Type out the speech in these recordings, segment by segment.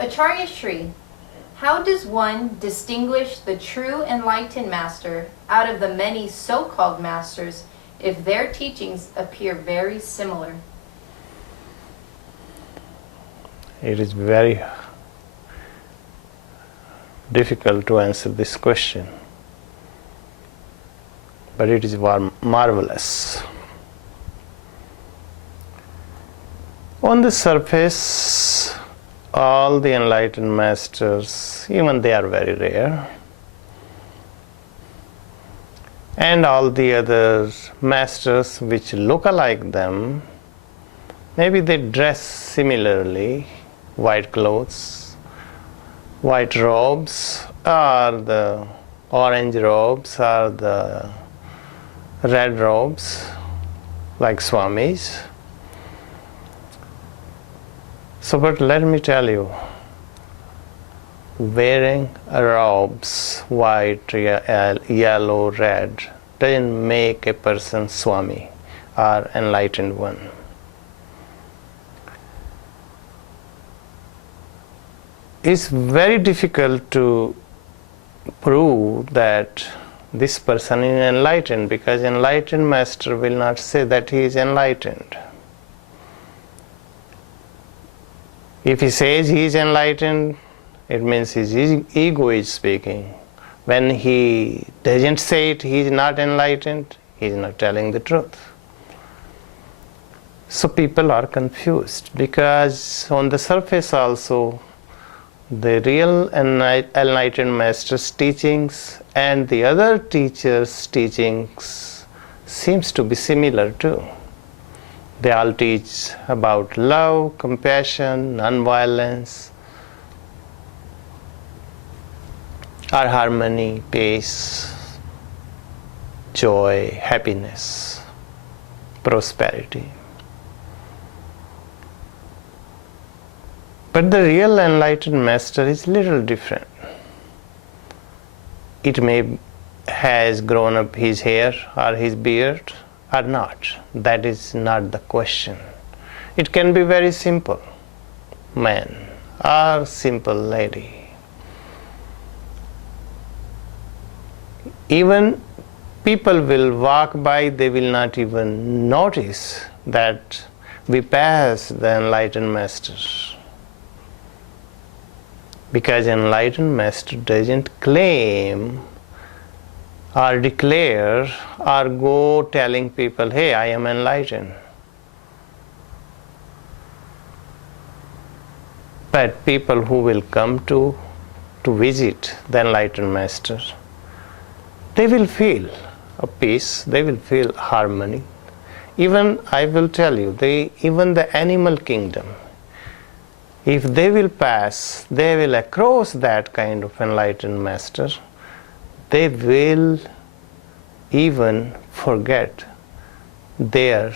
Acharya Shree, how does one distinguish the true enlightened master out of the many so-called masters if their teachings appear very similar? It is very difficult to answer this question, but it is marvelous. On the surface, all the enlightened masters, even they are very rare, and all the other masters which look alike them, maybe they dress similarly, white clothes, white robes, or the orange robes, or the red robes, like swamis. So, but let me tell you, wearing robes, white, yellow, red, doesn't make a person swami or enlightened one. It's very difficult to prove that this person is enlightened, because enlightened master will not say that he is enlightened. If he says he is enlightened, it means his ego is speaking. When he doesn't say it, he is not enlightened, he is not telling the truth. So people are confused, because on the surface also, the real enlightened master's teachings and the other teachers' teachings seems to be similar too. They all teach about love, compassion, non-violence, or harmony, peace, joy, happiness, prosperity. But the real enlightened master is little different. It may has grown up his hair or his beard or not. That is not the question. It can be very simple man or simple lady. Even people will walk by, they will not even notice that we pass the enlightened master. Because enlightened master doesn't claim or declare or go telling people, hey, I am enlightened. But people who will come to visit the enlightened master, they will feel a peace, they will feel harmony. Even, I will tell you, even the animal kingdom, if they will pass, they will across that kind of enlightened master, they will even forget their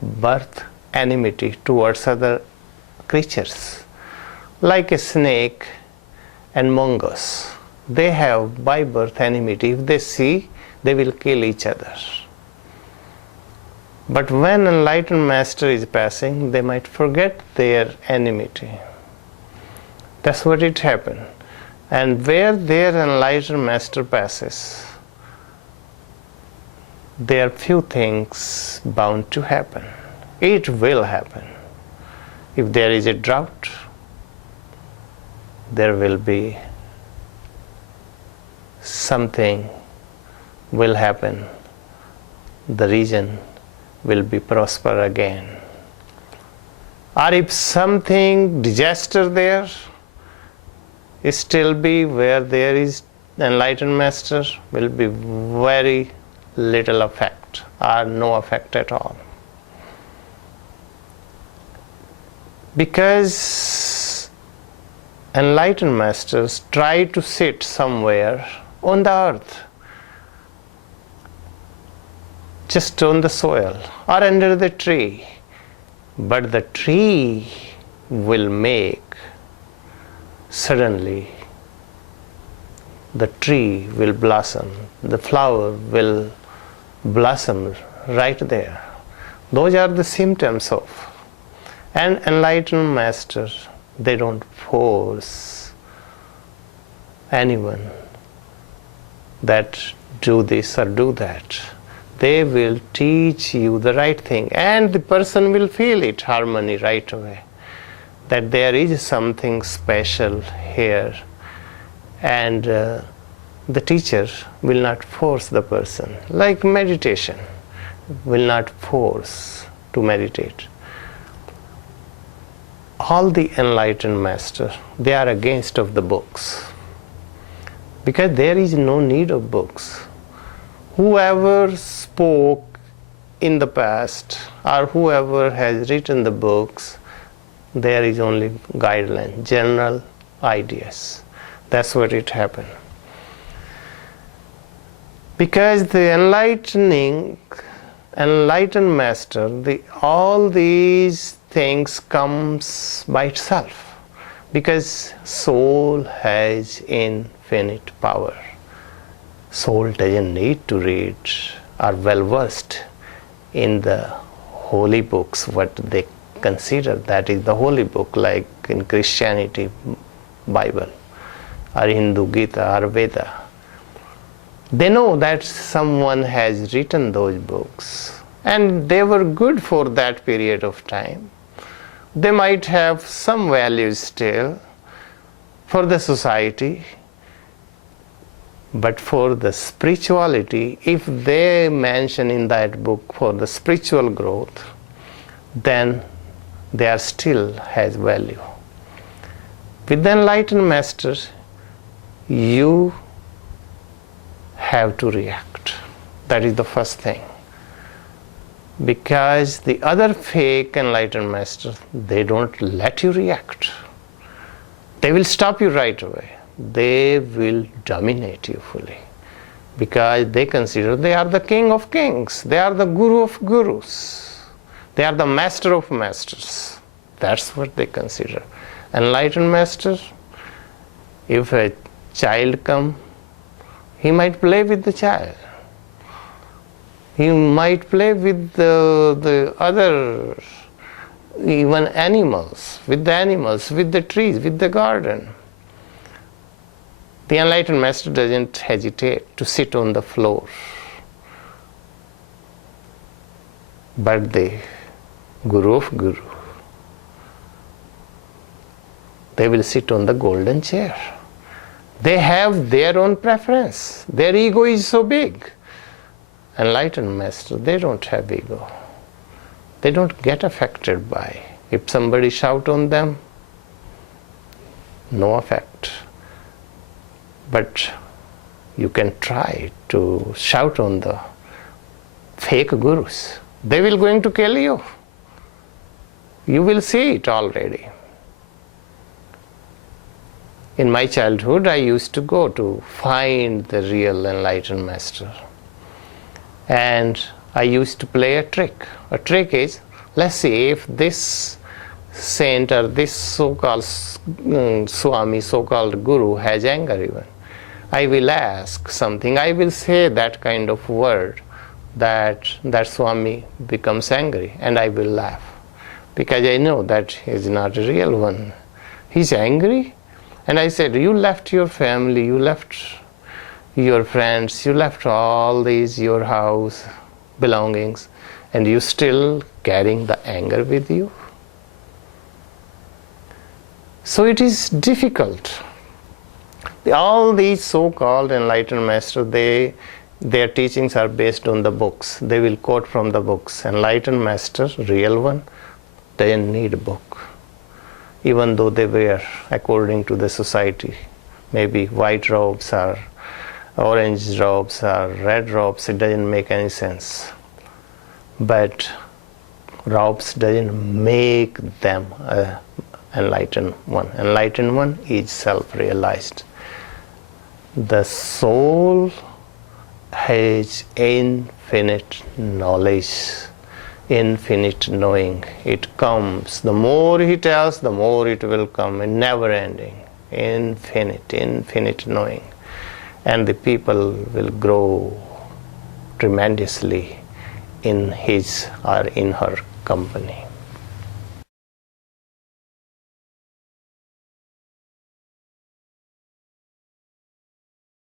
birth enmity towards other creatures. Like a snake and mongoose, they have by birth enmity. If they see, they will kill each other. But when enlightened master is passing, they might forget their enmity. That's what it happened. And where their enlightened master passes, there are few things bound to happen. It will happen. If there is a drought, there will be something will happen. The region will be prosper again. Or if something disaster there, it still be where there is enlightened master, will be very little effect or no effect at all. Because enlightened masters try to sit somewhere on the earth, just on the soil or under the tree, but the tree will make suddenly, the tree will blossom, the flower will blossom right there. Those are the symptoms of an enlightened master They don't force anyone that do this or do that. They will teach you the right thing, and the person will feel it, harmony, right away, that there is something special here. And the teacher will not force the person, like meditation will not force to meditate. All the enlightened masters, they are against of the books, because there is no need of books. Whoever spoke in the past or whoever has written the books, there is only guideline, general ideas. That's what it happened. Because the enlightened master, all these things comes by itself, because soul has infinite power. Soul doesn't need to read or well versed in the holy books, what they consider that is the holy book, like in Christianity, Bible, or Hindu Gita or Veda. They know that someone has written those books, and they were good for that period of time. They might have some value still for the society, but for the spirituality, if they mention in that book for the spiritual growth, then they are still has value. With the enlightened masters, you have to react. That is the first thing. Because the other fake enlightened masters, they don't let you react. They will stop you right away. They will dominate you fully, because they consider they are the king of kings, they are the guru of gurus, they are the master of masters. That's what they consider. Enlightened master, if a child come, he might play with the child. He might play with the other, even animals, with the trees, with the garden. The enlightened master doesn't hesitate to sit on the floor. But the guru of guru, they will sit on the golden chair. They have their own preference. Their ego is so big. Enlightened master, they don't have ego. They don't get affected by. If somebody shout on them, no effect. But you can try to shout on the fake gurus. They will going to kill you. You will see it already. In my childhood, I used to go to find the real enlightened master. And I used to play a trick. A trick is, let's see if this saint or this so-called swami, so-called guru has anger even. I will ask something, I will say that kind of word that swami becomes angry, and I will laugh. Because I know that he is not a real one. He's angry. And I said, you left your family, you left your friends, you left all these, your house, belongings, and you still carrying the anger with you? So it is difficult. All these so-called enlightened masters, their teachings are based on the books. They will quote from the books. Enlightened master, real one, they need a book. Even though they wear, according to the society, maybe white robes or orange robes or red robes, it doesn't make any sense. But robes doesn't make them enlightened one. Enlightened one is self-realized. The soul has infinite knowledge, infinite knowing. It comes. The more he tells, the more it will come, and never ending. Infinite knowing. And the people will grow tremendously in his or in her company.